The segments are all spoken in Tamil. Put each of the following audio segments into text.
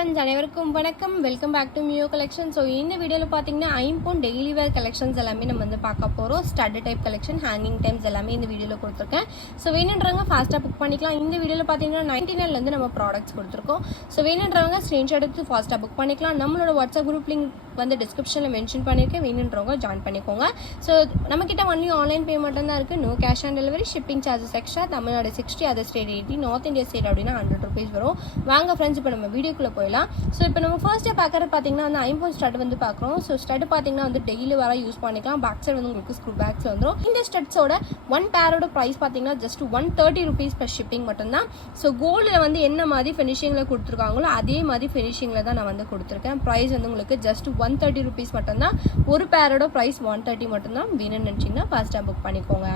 ஃப்ரெண்ட்ஸ், அனைவருக்கும் வணக்கம். Welcome back to Mio collection. So இந்த வீடியோவில் பார்த்தீங்கன்னா ஐம்பொன் டெய்லி வேர் கலெக்ஷன்ஸ் எல்லாமே நம்ம வந்து பார்க்க போகிறோம். Stud type collection, hanging times எல்லாமே இந்த வீடியோவில் கொடுத்துருக்கேன். ஸோ வேணுன்றவங்க ஃபாஸ்ட்டாக புக் பண்ணிக்கலாம். இந்த வீடியோவில் பார்த்தீங்கன்னா 99லேருந்து நம்ம ப்ராடக்ட்ஸ் கொடுத்துருக்கோம். ஸோ வேணுன்றவங்க ஸ்க்ரீன்ஷாட் எடுத்து ஃபாஸ்ட்டாக புக் பண்ணிக்கலாம். நம்மளோட வாட்ஸ்அப் குரூப் லிங்க் வந்து டிஸ்கிரிப்ஷனில் மென்ஷன் பண்ணியிருக்கேன். வேணுன்றவங்க ஜாயின் பண்ணிக்கோங்க. ஸோ நம்மக்கிட்ட ஒன்லி ஆன்லைன் பேமெண்ட் தான் இருக்குது. No cash on delivery. Shipping charges extra. Tamil Nadu 60, other state 80, north India state அப்படின்னா 100 rupees வரும். வாங்க ஃப்ரெண்ட்ஸ், இப்போ நம்ம வீடியோக்குள்ளே போயிடலாம். ஸோ இப்போ நம்ம ஃபர்ஸ்ட்டே பார்க்குறது பார்த்தீங்கன்னா வந்து ஐம்பொன் ஸ்டட் வந்து பார்க்குறோம். ஸோ ஸ்டட் பார்த்தீங்கன்னா வந்து டெய்லி வர யூஸ் பண்ணிக்கலாம். பேக் சைடு வந்து உங்களுக்கு ஸ்க்ரூ பேக்ஸ் வந்துடும். இந்த ஸ்டட்ஸோட ஒன் பேரோட ப்ரைஸ் பார்த்தீங்கன்னா ஜஸ்ட் 130 rupees ப்ளஸ் ஷிப்பிங் மட்டும்தான். ஸோ கோல்டில் வந்து என்ன மாதிரி ஃபினிஷிங்கில் கொடுத்துருக்காங்களோ அதே மாதிரி ஃபினிஷிங்கில் தான் நான் வந்து கொடுத்துருக்கேன். ப்ரைஸ் வந்து உங்களுக்கு ஜஸ்ட் 130 rupees மட்டும்தான். ஒரு பேரோட ப்ரைஸ் 130 மட்டும்தான். வேணும்னு நினச்சிங்கன்னா ஃபாஸ்ட்டாக புக் பண்ணிக்கோங்க.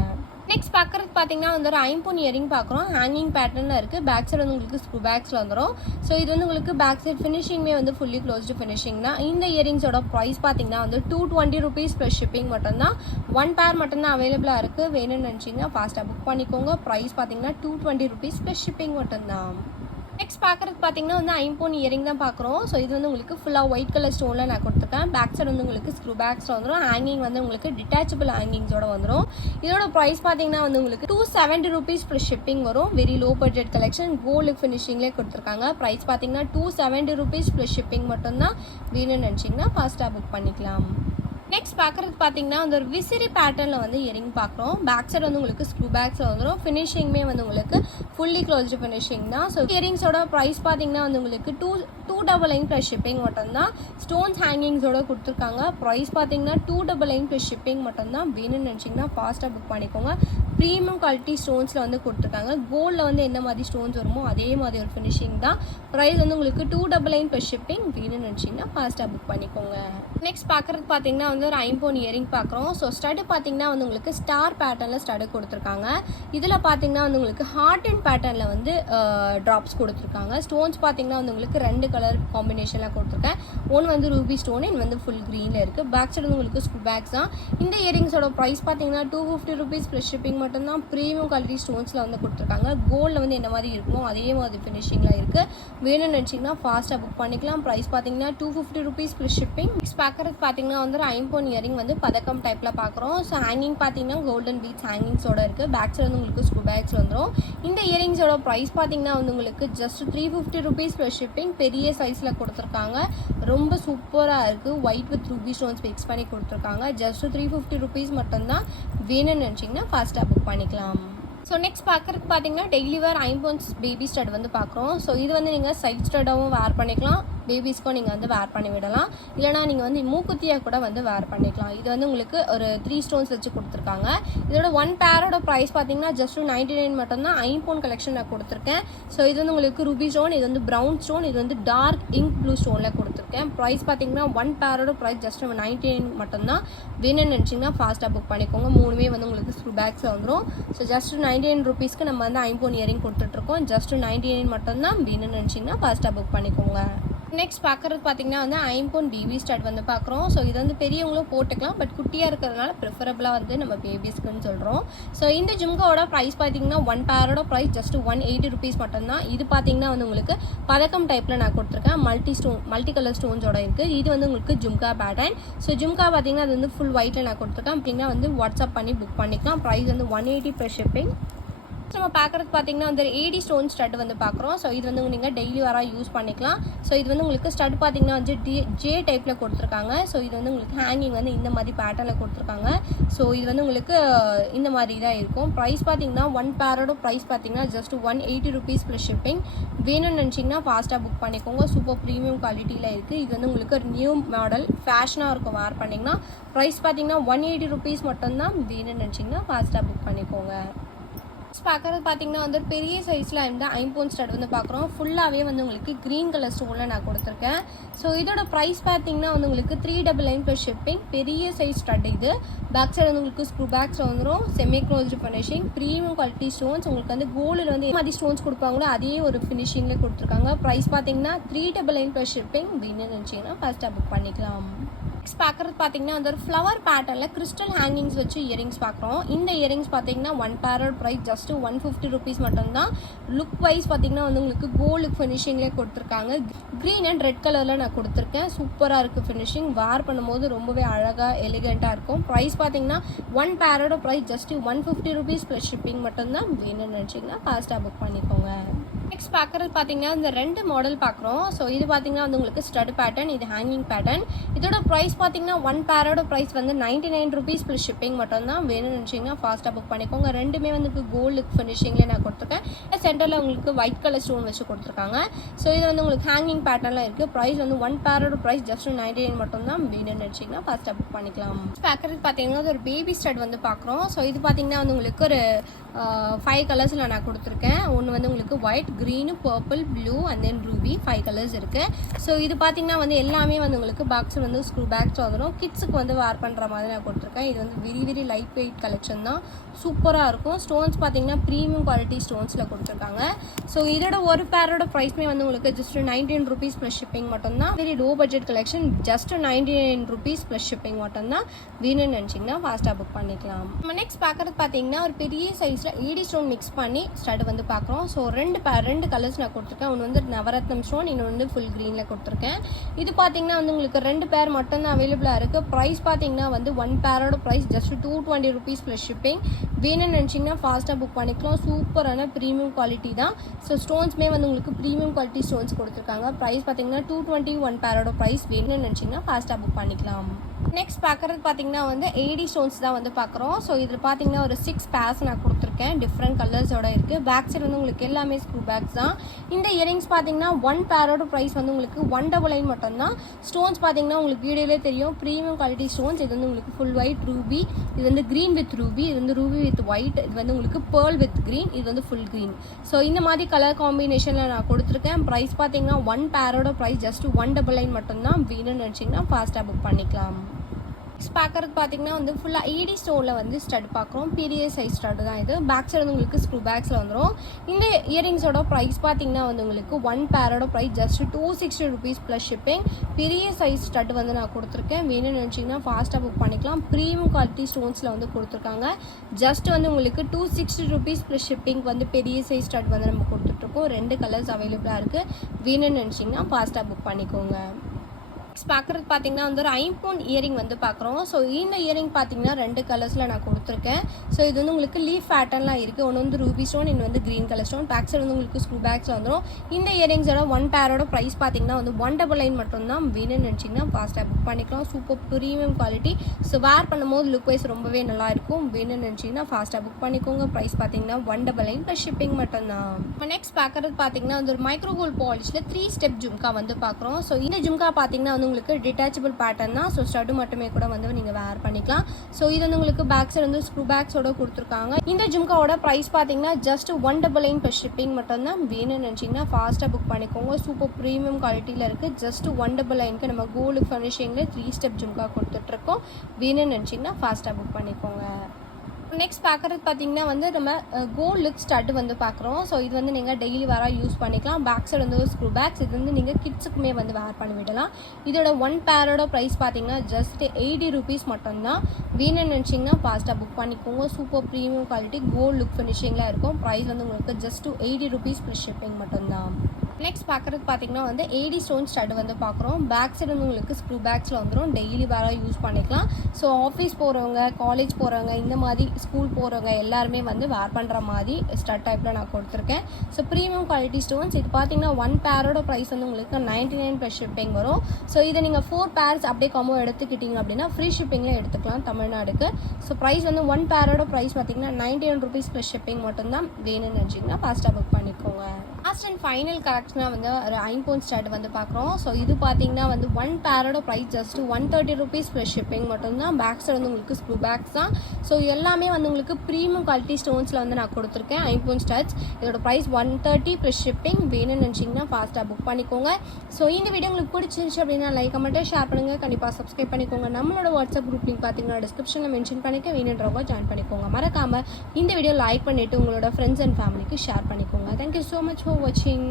நெக்ஸ்ட் பார்க்குறது பார்த்தீங்கன்னா வந்து ஒரு ஐம்பொன் இயரிங் பார்க்குறோம். ஹேங்கிங் பேட்டர்னில் இருக்குது. பேக் சைடு வந்து உங்களுக்கு ஸ்க்ரூ பேக்ஸில் வந்துடும். ஸோ இது வந்து உங்களுக்கு பேக் சைட் ஃபினிஷிங்குமே வந்து ஃபுல்லி க்ளோஸ்டு ஃபினிஷிங் தான். இந்த இயரிங்ஸோட ப்ரைஸ் பார்த்தீங்கன்னா வந்து 220 rupees ப்ளஸ் ஷிப்பிங் மட்டும்தான். ஒன் பேர் மட்டும்தான் அவைலபிளாக இருக்குது. வேணும்னு நினச்சிங்கன்னா ஃபாஸ்ட்டாக புக் பண்ணிக்கோங்க. ப்ரைஸ் பார்த்தீங்கன்னா 220 rupees ப்ளஸ் ஷிப்பிங் மட்டும்தான். நெக்ஸ்ட் பார்க்குறது பார்த்தீங்கன்னா வந்து ஐம்பொன் இயரிங் தான் பார்க்குறோம். ஸோ இது வந்து உங்களுக்கு ஃபுல்லாக ஒயிட் கலர் ஸ்டோனில் நான் கொடுத்துருக்கேன். பேக் சைடு வந்து உங்களுக்கு ஸ்க்ரூ பேக்ஸில் வந்துடும். ஹேங்கிங் வந்து உங்களுக்கு டிட்டாச்சபிள் ஹேங்கிங்ஸோட வந்துடும். இதோட ப்ரைஸ் பார்த்தீங்கன்னா வந்து உங்களுக்கு 270 rupees ப்ளஸ் ஷிப்பிங் வரும். Very low budget collection. Gold ஃபினிஷிங்லேயே கொடுத்துருக்காங்க. ப்ரைஸ் பார்த்தீங்கன்னா 270 rupees ப்ளஸ் ஷிப்பிங் மட்டும்தான். வேணும்னு நினச்சிங்கன்னா ஃபாஸ்ட்டாக புக் பண்ணிக்கலாம். நெக்ஸ்ட் பார்க்குறது பார்த்தீங்கன்னா அந்த ஒரு விசிறி பேட்டர்னில் வந்து இயரிங் பார்க்குறோம். பேக் சைடு வந்து உங்களுக்கு ஸ்க்ரூ பேக்ஸில் வந்துடும். ஃபினிஷிங்குமே வந்து உங்களுக்கு ஃபுல்லி க்ளோஸ்டு ஃபினிஷிங் தான். ஸோ இயரிங்ஸோட ப்ரைஸ் பார்த்தீங்கன்னா வந்து உங்களுக்கு 299 ப்ளஸ் ஷிப்பிங் மட்டும்தான். ஸ்டோன்ஸ் ஹேங்கிங்ஸோட கொடுத்துருக்காங்க. ப்ரைஸ் பார்த்தீங்கன்னா 299 ப்ளஸ் ஷிப்பிங் மட்டும்தான். வேணும்னு நினச்சிங்கன்னா ஃபாஸ்ட்டாக புக் பண்ணிக்கோங்க. ப்ரீமியம் குவாலிட்டி ஸ்டோன்ஸில் வந்து கொடுத்துருக்காங்க. கோல்டில் வந்து என்ன மாதிரி ஸ்டோன்ஸ் வருமோ அதே மாதிரி ஒரு ஃபினிஷிங் தான். ப்ரைஸ் வந்து உங்களுக்கு 299 ப்ளஸ் ஷிப்பிங். வேணும்னு நினச்சிங்கன்னா ஃபாஸ்ட்டாக புக் பண்ணிக்கோங்க. நெக்ஸ்ட் பார்க்குறது பார்த்தீங்கன்னா வந்து ஒரு ஐம்பொன் இயரிங் பார்க்குறோம். ஸோ ஸ்டட் பார்த்தீங்கன்னா வந்து உங்களுக்கு ஸ்டார் பேட்டர்னில் ஸ்டட் கொடுத்துருக்காங்க. இதில் பார்த்தீங்கன்னா வந்து உங்களுக்கு ஹார்ட் அண்ட் பேட்டர்னில் வந்து ட்ராப்ஸ் கொடுத்துருக்காங்க. ஸ்டோன்ஸ் பார்த்தீங்கன்னா வந்து உங்களுக்கு 2 கலர் காம்பினேஷனில் கொடுத்துருக்கேன். ஒன்று வந்து ரூபி ஸ்டோன், இது வந்து ஃபுல் க்ரீனில் இருக்குது. பேக் சைடு வந்து உங்களுக்கு ஸ்க்ரூ பேக்ஸ் தான். இந்த இயரிங்ஸோட ப்ரைஸ் பார்த்தீங்கன்னா 250 rupees ப்ளஸ் ஷிப்பிங் மட்டும்தான். ப்ரீமியம் குவாலிட்டி ஸ்டோன்ஸில் வந்து கொடுத்துருக்காங்க. கோல்டில் வந்து என்ன மாதிரி இருக்குமோ அதே மாதிரி ஃபினிஷிங்கில் இருக்குது. வேணும்னு நினச்சிங்கன்னா ஃபாஸ்ட்டாக புக் பண்ணிக்கலாம். ப்ரைஸ் பார்த்தீங்கன்னா 250 rupees ப்ளஸ் ஷிப்பிங். நெக்ஸ்ட் பார்க்குறது பார்த்தீங்கன்னா வந்து ஒரு ஐம்பொன் இயரிங் வந்து பதக்கம் டைப்பில் பார்க்குறோம். ஸோ ஹேங்கிங் பார்த்தீங்கன்னா கோல்டன் பீட்ஸ் ஹேங்கிங்ஸோட இருக்குது. பேக் சைடு வந்து உங்களுக்கு ஸ்க்ரூ பேக்ஸ் வந்துடும். இந்த இயரிங்ஸோட ப்ரைஸ் பார்த்தீங்கன்னா வந்து உங்களுக்கு ஜஸ்ட் 350 rupees ப்ளஸ் ஷிப்பிங். பெரிய சைஸில் கொடுத்துருக்காங்க. ரொம்ப சூப்பராக இருக்குது. White with Ruby stones mix பண்ணி கொடுத்துருக்காங்க. ஜஸ்ட் 350 rupees மட்டும்தான். வேணும்னு நினச்சிங்கன்னா ஃபாஸ்ட்டாக புக் பண்ணிக்கலாம். ஸோ நெக்ஸ்ட் பார்க்குறதுக்கு பார்த்தீங்கன்னா டெய்லி வேர் ஐம்பொன்ஸ் பேபி ஸ்டட் வந்து பார்க்குறோம். ஸோ இது வந்து நீங்கள் சைட் ஸ்டட்டாகவும் வேர் பண்ணிக்கலாம். பேபிஸ்க்கும் நீங்கள் வந்து வேர் பண்ணி விடலாம். இல்லைனா நீங்கள் வந்து மூக்குத்தியாக கூட வந்து வேர் பண்ணிக்கலாம். இது வந்து உங்களுக்கு ஒரு 3 ஸ்டோன்ஸ் வச்சு கொடுத்துருக்காங்க. இதோட ஒன் பேரோட ப்ரைஸ் பார்த்தீங்கன்னா ஜஸ்ட் 99 மட்டும்தான். ஐம்பொன் கலெக்ஷன் நான் கொடுத்துருக்கேன். ஸோ இது வந்து உங்களுக்கு ரூபி ஸ்டோன், இது வந்து ப்ரௌன் ஸ்டோன், இது வந்து டார்க் இங்க் ப்ளூ ஸ்டோனில் கொடுத்துருக்கேன். ப்ரைஸ் பார்த்தீங்கன்னா ஒன் பேரோட ப்ரைஸ் ஜஸ்ட் 99 மட்டும்தான். வேணும்னு நினச்சிங்கன்னா ஃபாஸ்ட்டாக புக் பண்ணிக்கோங்க. மூணுமே வந்து உங்களுக்கு ஸ்க்ரூ பேக்ஸில் வந்துடும். ஸோ ஜஸ்ட் 99 rupeesக்கு நம்ம வந்து ஐம்பொன் இயரிங் கொடுத்துட்ருக்கோம். ஜஸ்ட் 99 மட்டும்தான். வேணும்னு நினச்சிங்கன்னா ஃபாஸ்ட்டாக புக் பண்ணிக்கோங்க. நெக்ஸ்ட் பார்க்குறது பார்த்தீங்கன்னா வந்து ஐம்பொன் பேபி ஸ்டட் வந்து பார்க்குறோம். ஸோ இது வந்து பெரியவங்களும் போட்டுக்கலாம். பட் குட்டியாக இருக்கிறதுனால ப்ரிஃபரபிளாக வந்து நம்ம பேபிஸ்க்குன்னு சொல்கிறோம். ஸோ இந்த ஜும்காவோட ப்ரைஸ் பார்த்தீங்கன்னா ஒன் பேரோட ப்ரைஸ் ஜஸ்ட் 180 rupees மட்டும்தான். இது பார்த்தீங்கன்னா வந்து உங்களுக்கு பதக்கம் டைப்பில் நான் கொடுத்துருக்கேன். மல்டி கலர் ஸ்டோன்ஸோட இருக்குது. இது வந்து உங்களுக்கு ஜும்கா பேட்டர்ன். ஸோ ஜும்கா பார்த்தீங்கன்னா அது வந்து ஃபுல் ஒயிட்டில் நான் கொடுத்துருக்கேன். அப்படின்னா வந்து வாட்ஸ்அப் பண்ணி புக் பண்ணிக்கலாம். ப்ரைஸ் வந்து 180 ப்ளஸ் ஷிப்பிங். நம்ம பார்க்குறது பார்த்தீங்கன்னா வந்து 80 ஸ்டோன் ஸ்டட் வந்து பார்க்குறோம். ஸோ இது வந்து நீங்கள் டெய்லி வர யூஸ் பண்ணிக்கலாம். ஸோ இது வந்து உங்களுக்கு ஸ்டட் பார்த்தீங்கன்னா வந்து ஜே டைப்பில் கொடுத்துருக்காங்க. ஸோ இது வந்து உங்களுக்கு ஹேங்கிங் வந்து இந்த மாதிரி பேட்டர்னில் கொடுத்துருக்காங்க. ஸோ இது வந்து உங்களுக்கு இந்த மாதிரி தான் இருக்கும். ப்ரைஸ் பார்த்தீங்கன்னா ஒன் பேரோட ப்ரைஸ் பார்த்தீங்கன்னா ஜஸ்ட் 180 rupees ப்ளஸ் ஷிப்பிங். வேணும்னு நினச்சிங்கன்னா ஃபாஸ்ட்டாக புக் பண்ணிக்கோங்க. சூப்பர் ப்ரீமியம் குவாலிட்டியில் இருக்குது. இது வந்து உங்களுக்கு ஒரு நியூ மாடல் ஃபேஷனாக இருக்கும். வேர் பண்ணிங்கன்னா ப்ரைஸ் பார்த்தீங்கன்னா 180 rupees மட்டும்தான். வேணும்னு நினச்சிங்கன்னா ஃபாஸ்ட்டாக புக் பண்ணிக்கோங்க. பார்க்குறது பார்த்தீங்கன்னா வந்து பெரிய சைஸில் இந்த ஐம்பொன் ஸ்டட் வந்து பார்க்குறோம். ஃபுல்லாகவே வந்து உங்களுக்கு க்ரீன் கலர் ஸ்டோனில் நான் கொடுத்துருக்கேன். ஸோ இதோட ப்ரைஸ் பார்த்தீங்கன்னா வந்து உங்களுக்கு 399 ப்ளஸ் ஷிப்பிங். பெரிய சைஸ் ஸ்டட் இது. பேக் சைடு வந்து உங்களுக்கு ஸ்க்ரூ பேக்ஸ் வந்துடும். Semi closed finishing. Premium quality stones. உங்களுக்கு வந்து கோல்டில் வந்து மாதிரி ஸ்டோன்ஸ் கொடுப்பாங்களோ அதே ஒரு ஃபினிஷிங்கில் கொடுத்துருக்காங்க. ப்ரைஸ் பார்த்தீங்கன்னா 399 ப்ளஸ் ஷிப்பிங். வேணும்னு நினச்சிங்கன்னா ஃபஸ்ட்டாக புக் பண்ணிக்கலாம். நெக்ஸ்ட் பார்க்குறது பார்த்தீங்கன்னா வந்து ஒரு ஃப்ளவர் பேட்டர்னில் கிறிஸ்டல் ஹேங்கிங்ஸ் வச்சு இயரிங்ஸ் பார்க்குறோம். இந்த இயரிங்ஸ் பார்த்தீங்கன்னா ஒன் பேரோட ப்ரைஸ் ஜஸ்ட் 150 ருபீஸ் மட்டும்தான். லுக் வைஸ் பார்த்தீங்கன்னா வந்து உங்களுக்கு கோல்டு ஃபினிஷிங்லேயே கொடுத்துருக்காங்க. க்ரீன் அண்ட் ரெட் கலரில் நான் கொடுத்துருக்கேன். சூப்பராக இருக்குது ஃபினிஷிங். வேர் பண்ணும்போது ரொம்பவே அழகாக எலிகெண்ட்டாக இருக்கும். ப்ரைஸ் பார்த்தீங்கன்னா ஒன் பேரோட price just 150 rupees plus shipping மட்டும்தான். வேணும்னு நினச்சிங்கன்னா ஃபாஸ்ட்டாக புக் பண்ணிக்கோங்க. நெக்ஸ்ட் பார்க்குறது பார்த்தீங்கன்னா இந்த 2 மாடல் பார்க்குறோம். ஸோ இது பார்த்தீங்கன்னா வந்து உங்களுக்கு ஸ்டட் பேட்டர்ன், இது ஹேங்கிங் பேட்டர்ன். இதோட ப்ரைஸ் பார்த்தீங்கன்னா ஒன் பேரோட ப்ரைஸ் வந்து 99 ருபீஸ் ப்ளஸ் ஷிப்பிங் மட்டும் தான். வேணும்னு நினச்சிங்கன்னா ஃபாஸ்ட்டாக புக் பண்ணிக்கோங்க. ரெண்டுமே வந்து கோல்டு ஃபினிஷிங்கில் நான் கொடுத்துருக்கேன். சென்டரில் உங்களுக்கு ஒயிட் கலர் ஸ்டோன் வச்சு கொடுத்துருக்காங்க. ஸோ இது வந்து உங்களுக்கு ஹேங்கிங் பேட்டர்னில் இருக்குது. ப்ரைஸ் வந்து ஒன் பேரோட ப்ரைஸ் ஜஸ்ட் 99 மட்டும் தான். வேணும்னு நினச்சிங்கன்னா ஃபாஸ்ட்டாக புக் பண்ணிக்கலாம். பார்க்குறது பார்த்தீங்கன்னா ஒரு பேபி ஸ்டட் வந்து பார்க்குறோம். ஸோ இது பார்த்தீங்கன்னா வந்து உங்களுக்கு ஒரு 5 கலர்ஸில் நான் கொடுத்துருக்கேன். ஒன்று வந்து உங்களுக்கு white, green, purple, blue and then Ruby 5 colours இருக்குது. ஸோ இது பார்த்தீங்கன்னா வந்து எல்லாமே வந்து உங்களுக்கு பாக்ஸ் வந்து ஸ்க்ரூ பேக்ஸ் வந்துடும். கிட்ஸுக்கு வந்து வேர் பண்ணுற மாதிரி நான் கொடுத்துருக்கேன். இது வந்து வெரி லைட் வெயிட் கலெக்ஷன் தான். சூப்பராக இருக்கும். ஸ்டோன்ஸ் பார்த்தீங்கன்னா ப்ரீமியம் குவாலிட்டி ஸ்டோன்ஸில் கொடுத்துருக்காங்க. ஸோ இதோட ஒரு பேரோட ப்ரைஸ்மே வந்து உங்களுக்கு ஜஸ்ட் 19 ருபீஸ் ப்ளஸ் ஷிப்பிங் மட்டும்தான். Very low budget collection. Just 99 rupees plus shipping மட்டும்தான். வேணும்னு நினச்சிங்கன்னா ஃபாஸ்ட்டாக புக் பண்ணிக்கலாம். நம்ம நெக்ஸ்ட் பார்க்குறது பார்த்தீங்கன்னா ஒரு பெரிய சைஸில் ஏடி ஸ்டோன் மிக்ஸ் பண்ணி ஸ்டட் வந்து பார்க்குறோம். ஸோ ரெண்டு கலர்ஸ் நான் கொடுத்துருக்கேன். ஒன்று வந்து நவரத்னம் ஸ்டோன், இன்னொன்று வந்து ஃபுல் க்ரீனில் கொடுத்துருக்கேன். இது பார்த்தீங்கன்னா வந்து உங்களுக்கு 2 பேர் மட்டும் தான் அவைலபிளாக இருக்குது. ப்ரைஸ் பார்த்தீங்கன்னா வந்து ஒன் பேரோட price just 220 rupees plus shipping. வேணும்னு நினச்சிங்கன்னா ஃபாஸ்ட்டாக புக் பண்ணிக்கலாம். சூப்பரான ப்ரீமியம் குவாலிட்டி தான். ஸோ ஸ்டோன்ஸ்மே வந்து உங்களுக்கு ப்ரீமியம் குவாலிட்டி ஸ்டோன்ஸ் கொடுத்துருக்காங்க. ப்ரைஸ் பார்த்தீங்கன்னா 220 ஒன் பேரோட ப்ரைஸ். வேணும்னு நினச்சிங்கன்னா ஃபாஸ்ட்டாக புக் பண்ணிக்கலாம். நெக்ஸ்ட் பார்க்குறது பார்த்தீங்கன்னா வந்து ஏடி ஸ்டோன்ஸ் தான் வந்து பார்க்குறோம். ஸோ இதில் பார்த்தீங்கன்னா ஒரு 6 பேர்ஸ் நான் கொடுத்துருக்கேன். டிஃப்ரெண்ட் கலர்ஸோட இருக்குது. பேக் சைடு வந்து உங்களுக்கு எல்லாமே ஸ்க்ரூ பேக்ஸ் தான். இந்த இயரிங்ஸ் பார்த்தீங்கன்னா ஒன் பேரோட ப்ரைஸ் வந்து உங்களுக்கு 199 மட்டும்தான். ஸ்டோன்ஸ் பார்த்தீங்கன்னா உங்களுக்கு வீடியோலே தெரியும், ப்ரீமியம் குவாலிட்டி ஸ்டோன்ஸ். இது வந்து உங்களுக்கு ஃபுல் ஒயிட் ரூபி, இது வந்து க்ரீன் வித் ரூபி, இது வந்து ரூபி வித் ஒயிட், இது வந்து உங்களுக்கு பேர்ல் வித் க்ரீன், இது வந்து ஃபுல் க்ரீன். ஸோ இந்த மாதிரி கலர் காம்பினேஷனில் நான் கொடுத்துருக்கேன். ப்ரைஸ் பார்த்தீங்கன்னா ஒன் பேரோட ப்ரைஸ் ஜஸ்ட் 199 மட்டும்தான். வேணும்னு நினச்சிங்கன்னா ஃபாஸ்ட்டாக புக் பண்ணிக்கலாம். பார்க்குறது பார்த்தீங்கன்னா வந்து ஃபுல்லாக ஏடி ஸ்டோனில் வந்து ஸ்டட் பார்க்குறோம். பெரிய சைஸ் ஸ்டட் தான் இது. பேக் சைடு வந்து உங்களுக்கு ஸ்க்ரூ பேக்ஸில் வந்துடும். இந்த இயரிங்ஸோட ப்ரைஸ் பார்த்தீங்கன்னா வந்து உங்களுக்கு ஒன் பேரோட price just 260 rupees plus shipping. பெரிய சைஸ் ஸ்டட் வந்து நான் கொடுத்துருக்கேன். வேணும்னு நினச்சிங்கன்னா ஃபாஸ்ட்டாக புக் பண்ணிக்கலாம். ப்ரீமியம் குவாலிட்டி ஸ்டோன்ஸில் வந்து கொடுத்துருக்காங்க. ஜஸ்ட் வந்து உங்களுக்கு 260 ருபீஸ் ப்ளஸ் ஷிப்பிங் வந்து பெரிய சைஸ் ஸ்டட் வந்து நம்ம கொடுத்துட்ருக்கோம். 2 கலர்ஸ் அவைலபிளாக இருக்குது. வேணும்னு நினச்சிங்கன்னா ஃபாஸ்ட்டாக புக் பண்ணிக்கோங்க. பார்க்குறது பார்த்தீங்கன்னா வந்து ஒரு ஐம்பவுண்ட் இயரிங் வந்து பார்க்குறோம். ஸோ இந்த இயரிங் பார்த்தீங்கன்னா 2 கலர்ஸில் நான் கொடுத்துருக்கேன். ஸோ இது வந்து உங்களுக்கு லீஃப் பேட்டர்ன்லாம் இருக்குது. ஒன்று வந்து ரூபி ஸ்டோன், இன்னும் வந்து green colour stone. Back side வந்து உங்களுக்கு ஸ்க்ரூ பேக்ஸ் வந்துடும். இந்த இயரிங்ஸோட ஒன் பேரோட ப்ரைஸ் பார்த்தீங்கன்னா வந்து 199 மட்டும்தான். வேணும்னு நினச்சிங்கன்னா ஃபாஸ்ட்டாக புக் பண்ணிக்கலாம். Super premium quality. So where பண்ணும்போது லுக் வைஸ் ரொம்பவே நல்லா இருக்கும். வேணும்னு நினச்சிங்கன்னா ஃபாஸ்ட்டாக புக் பண்ணிக்கோங்க. ப்ரைஸ் பார்த்தீங்கன்னா 199 ப்ளஸ் ஷிப்பிங் மட்டும்தான். நெக்ஸ்ட் பார்க்குறது பார்த்தீங்கன்னா வந்து ஒரு மைக்ரோ கோல்ட் பாலிஷில் 3 ஸ்டெப் ஜும்கா வந்து பார்க்குறோம். ஸோ இந்த ஜும்கா பார்த்தீங்கன்னா வந்து உங்களுக்கு டிட்டாச்சபிள் பேட்டர்ன் தான். ஸோ ஸ்டட்டு மட்டுமே கூட வந்து நீங்கள் வேர் பண்ணிக்கலாம். ஸோ இது வந்து உங்களுக்கு பேக் சைடு வந்து ஸ்க்ரூ பேக்ஸோட கொடுத்துருக்காங்க. இந்த ஜும்காவோட ப்ரைஸ் பார்த்தீங்கன்னா ஜஸ்ட் 199 ப்ளஸ் ஷிப்பிங் மட்டும் தான். வேணும்னு நினச்சிங்கன்னா ஃபாஸ்ட்டாக புக் பண்ணிக்கோங்க. சூப்பர் ப்ரீமியம் குவாலிட்டியில் இருக்குது. ஜஸ்ட் 199க்கு நம்ம கோல்டு ஃபினிஷிங்கில் 3 ஸ்டெப் ஜும்கா கொடுத்துட்ருக்கோம். வேணும்னு நினச்சிங்கன்னா ஃபாஸ்ட்டாக புக் பண்ணிக்கோங்க. நெக்ஸ்ட் பார்க்குறது பார்த்தீங்கன்னா வந்து நம்ம கோல்ட் லுக் ஸ்டட் வந்து பார்க்குறோம். ஸோ இது வந்து நீங்கள் டெய்லி வேற யூஸ் பண்ணிக்கலாம். பேக் சைடு வந்து ஸ்க்ரூ பேக்ஸ். இது வந்து நீங்கள் கிட்ஸுக்குமே வந்து வேர் பண்ணி விடலாம். இதோட ஒன் பேரோட ப்ரைஸ் பார்த்தீங்கன்னா ஜஸ்ட் 80 ருபீஸ் மட்டும்தான். வேணும்னு நினச்சிங்கன்னா ஃபாஸ்ட்டாக புக் பண்ணிக்கோங்க. Super premium quality gold look ஃபினிஷிங்கில் இருக்கும். ப்ரைஸ் வந்து உங்களுக்கு ஜஸ்ட் 80 ருபீஸ் ப்ளஸ் ஷிப்பிங் மட்டும்தான். நெக்ஸ்ட் பார்க்குறது பார்த்தீங்கன்னா வந்து ஏடி ஸ்டோன் ஸ்டட் வந்து பார்க்குறோம். பேக் சைடு வந்து உங்களுக்கு ஸ்க்ரூ பேக்ஸில் வந்துடும். டெய்லி வேற யூஸ் பண்ணிக்கலாம். ஸோ ஆஃபீஸ் போகிறவங்க, காலேஜ் போகிறவங்க, இந்த மாதிரி ஸ்கூல் போகிறவங்க எல்லாருமே வந்து வேர் பண்ணுற மாதிரி ஸ்டட் டைப்பில் நான் கொடுத்துருக்கேன். So premium quality stones. இது பார்த்தீங்கன்னா ஒன் பேரோட ப்ரைஸ் வந்து உங்களுக்கு 99 ப்ளஸ் ஷிப்பிங் வரும். ஸோ இதை நீங்கள் 4 பேர்ஸ் அப்படியே காம்போ எடுத்துக்கிட்டீங்க அப்படின்னா ஃப்ரீ ஷிப்பிங்கில் எடுத்துக்கலாம் தமிழ்நாடுக்கு. ஸோ ப்ரைஸ் வந்து ஒன் பேரோட ப்ரைஸ் பார்த்தீங்கன்னா 99 ருபீஸ் ப்ளஸ் ஷிப்பிங் மட்டும்தான். வேணும்னு நினச்சிங்கன்னா ஃபாஸ்ட்டாக புக் பண்ணிக்கோங்க. லாஸ்ட் அண்ட் ஃபைனல் கரெக்ட்னா வந்து ஒரு ஐம்பவுண்ட் ஸ்டட் வந்து பார்க்குறோம். ஸோ இது பார்த்தீங்கன்னா வந்து ஒன் பேரோட price just 130 rupees plus shipping மட்டும்தான். பேக் சைடு வந்து உங்களுக்கு ஸ்க்ரூ பேக்ஸ் தான். ஸோ எல்லாமே வந்து உங்களுக்கு ப்ரீமியம் குவாலிட்டி ஸ்டோன்ஸில் வந்து நான் கொடுத்துருக்கேன் ஐம்பவுண்ட் ஸ்டட்ஸ். இதோட ப்ரைஸ் 130 ப்ளஸ் ஷிப்பிங். வேணும்னு நினச்சிங்கன்னா ஃபாஸ்ட்டாக புக் பண்ணிக்கோங்க. ஸோ இந்த வீடியோ உங்களுக்கு பிடிச்சிருந்துச்சு அப்படின்னா லைக், கமெண்ட்டை ஷேர் பண்ணுங்கள். கண்டிப்பாக சப்ஸ்கிரைப் பண்ணிக்கோங்க. நம்மளோட வாட்ஸ்அப் குரூப் லிங்க் பார்த்தீங்கன்னா டிஸ்கிரிப்ஷனில் மென்ஷன் பண்ணிக்க. வேணுன்றவங்க ஜாயின் பண்ணிக்கோங்க. மறக்காமல் இந்த வீடியோ லைக் பண்ணிவிட்டு உங்களோட ஃப்ரெண்ட்ஸ் அண்ட் ஃபேமிலிக்கு ஷேர் பண்ணிக்கோங்க. தேங்க்யூ ஸோ மச் ஃபார் வாட்சிங்.